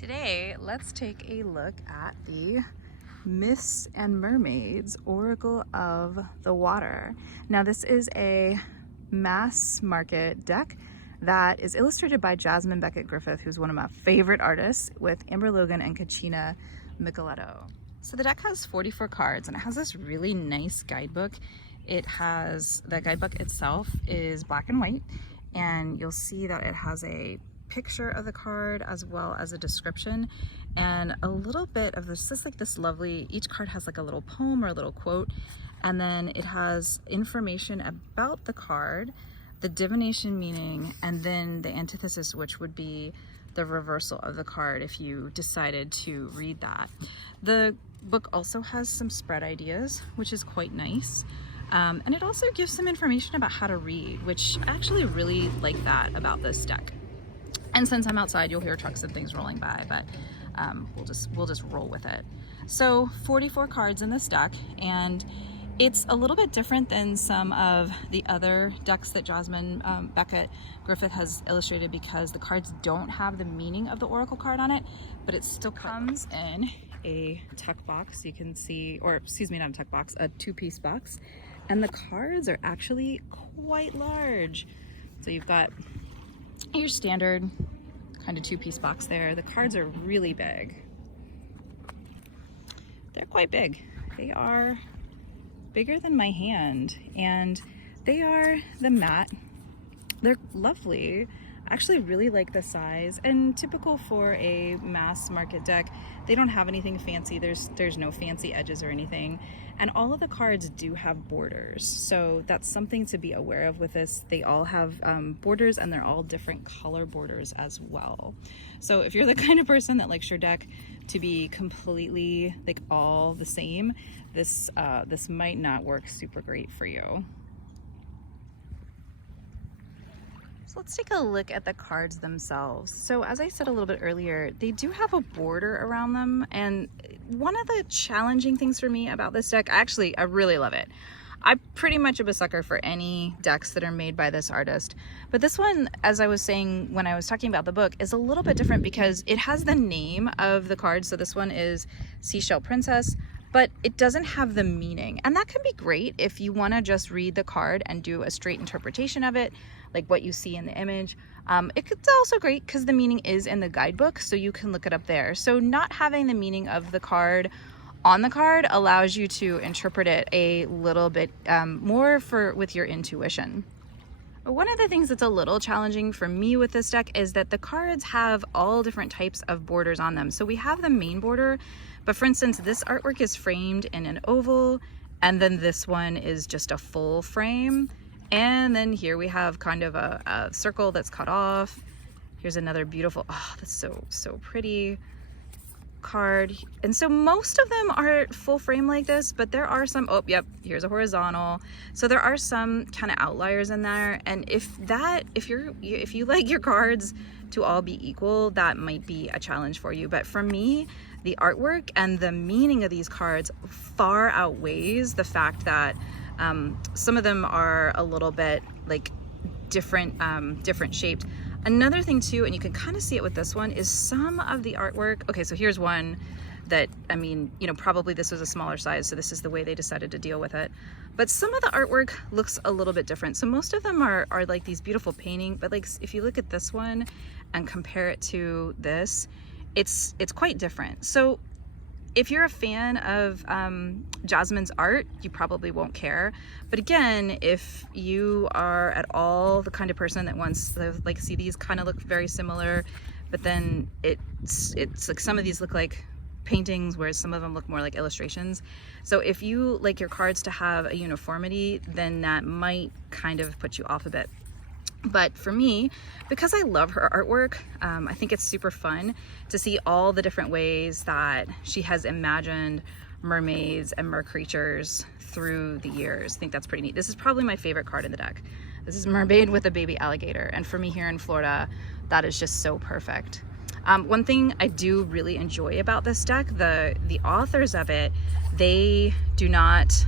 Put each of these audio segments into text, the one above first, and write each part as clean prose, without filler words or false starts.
Today, let's take a look at the Myths and Mermaids Oracle of the Water. Now, this is a mass market deck that is illustrated by Jasmine Beckett Griffith, who's one of my favorite artists, with Amber Logan and Kachina Micheletto. So the deck has 44 cards and it has this really nice guidebook. The guidebook itself is black and white, and you'll see that it has a picture of the card as well as a description and a little bit of this lovely, each card has like a little poem or a little quote, and then it has information about the card, the divination meaning, and then the antithesis, which would be the reversal of the card if you decided to read that. The book also has some spread ideas, which is quite nice. And it also gives some information about how to read, which I actually really like that about this deck. And since I'm outside, you'll hear trucks and things rolling by, but we'll just roll with it. So 44 cards in this deck, and it's a little bit different than some of the other decks that Jasmine Beckett Griffith has illustrated, because the cards don't have the meaning of the oracle card on it, but it still comes in a tuck box. You can see, or excuse me, not a tuck box, a two-piece box. And the cards are actually quite large. So you've got your standard kind of two-piece box there. The cards are really big. They're quite big. They are bigger than my hand, and they are the matte. They're lovely. I actually really like the size, and typical for a mass market deck, they don't have anything fancy. There's no fancy edges or anything, and all of the cards do have borders, so that's something to be aware of with this. They all have borders, and they're all different color borders as well. So if you're the kind of person that likes your deck to be completely like all the same, this might not work super great for you. So let's take a look at the cards themselves. So as I said a little bit earlier, they do have a border around them, and one of the challenging things for me about this deck, I really love it. I pretty much am a sucker for any decks that are made by this artist, but this one, as I was saying when I was talking about the book, is a little bit different because it has the name of the card. So this one is Seashell Princess, but it doesn't have the meaning, and that can be great if you want to just read the card and do a straight interpretation of it, like what you see in the image. It's also great because the meaning is in the guidebook, so you can look it up there. So not having the meaning of the card on the card allows you to interpret it a little bit more with your intuition. One of the things that's a little challenging for me with this deck is that the cards have all different types of borders on them. So we have the main border, but for instance, this artwork is framed in an oval, and then this one is just a full frame. And then here we have kind of a circle that's cut off. Here's another beautiful, oh, that's so pretty card. And so most of them are full frame like this, but there are some, oh, yep, here's a horizontal. So there are some kind of outliers in there. And if you like your cards to all be equal, that might be a challenge for you. But for me, the artwork and the meaning of these cards far outweighs the fact that some of them are a little bit like different shaped. Another thing too, and you can kind of see it with this one, is some of the artwork. Okay, so here's one that, I mean, you know, probably this was a smaller size, so this is the way they decided to deal with it. But some of the artwork looks a little bit different. So most of them are like these beautiful painting, but like if you look at this one and compare it to this, it's quite different. So if you're a fan of Jasmine's art, you probably won't care. But again, if you are at all the kind of person that wants to like see these kind of look very similar, but then it's like some of these look like paintings, whereas some of them look more like illustrations. So if you like your cards to have a uniformity, then that might kind of put you off a bit. But for me, because I love her artwork, I think it's super fun to see all the different ways that she has imagined mermaids and mer creatures through the years. I think that's pretty neat. This is probably my favorite card in the deck. This is Mermaid with a baby alligator. And for me here in Florida, that is just so perfect. One thing I do really enjoy about this deck, the authors of it, they do not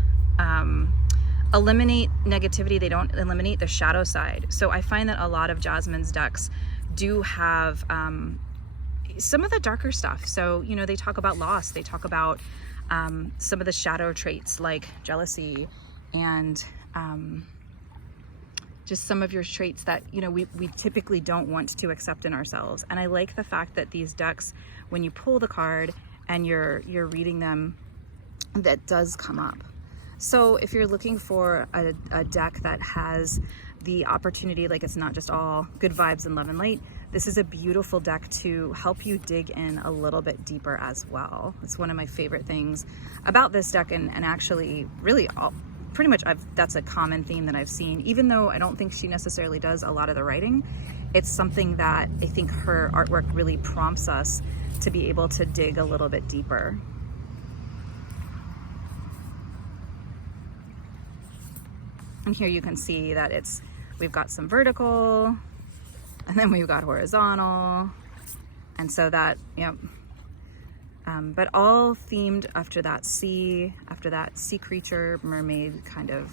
eliminate negativity. They don't eliminate the shadow side. So I find that a lot of Jasmine's decks do have some of the darker stuff. So, you know, they talk about loss, they talk about some of the shadow traits like jealousy and just some of your traits that, you know, we typically don't want to accept in ourselves. And I like the fact that these decks, when you pull the card and you're reading them, that does come up. So if you're looking for a deck that has the opportunity, like it's not just all good vibes and love and light, this is a beautiful deck to help you dig in a little bit deeper as well. It's one of my favorite things about this deck, and actually really pretty much that's a common theme that I've seen. Even though I don't think she necessarily does a lot of the writing, it's something that I think her artwork really prompts us to be able to dig a little bit deeper. And here you can see that we've got some vertical, and then we've got horizontal, and so that, yep. But all themed after that sea creature, mermaid kind of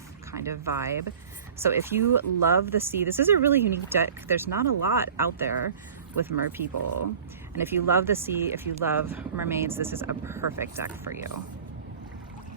vibe. So if you love the sea, this is a really unique deck. There's not a lot out there with mer people. And if you love the sea, if you love mermaids, this is a perfect deck for you.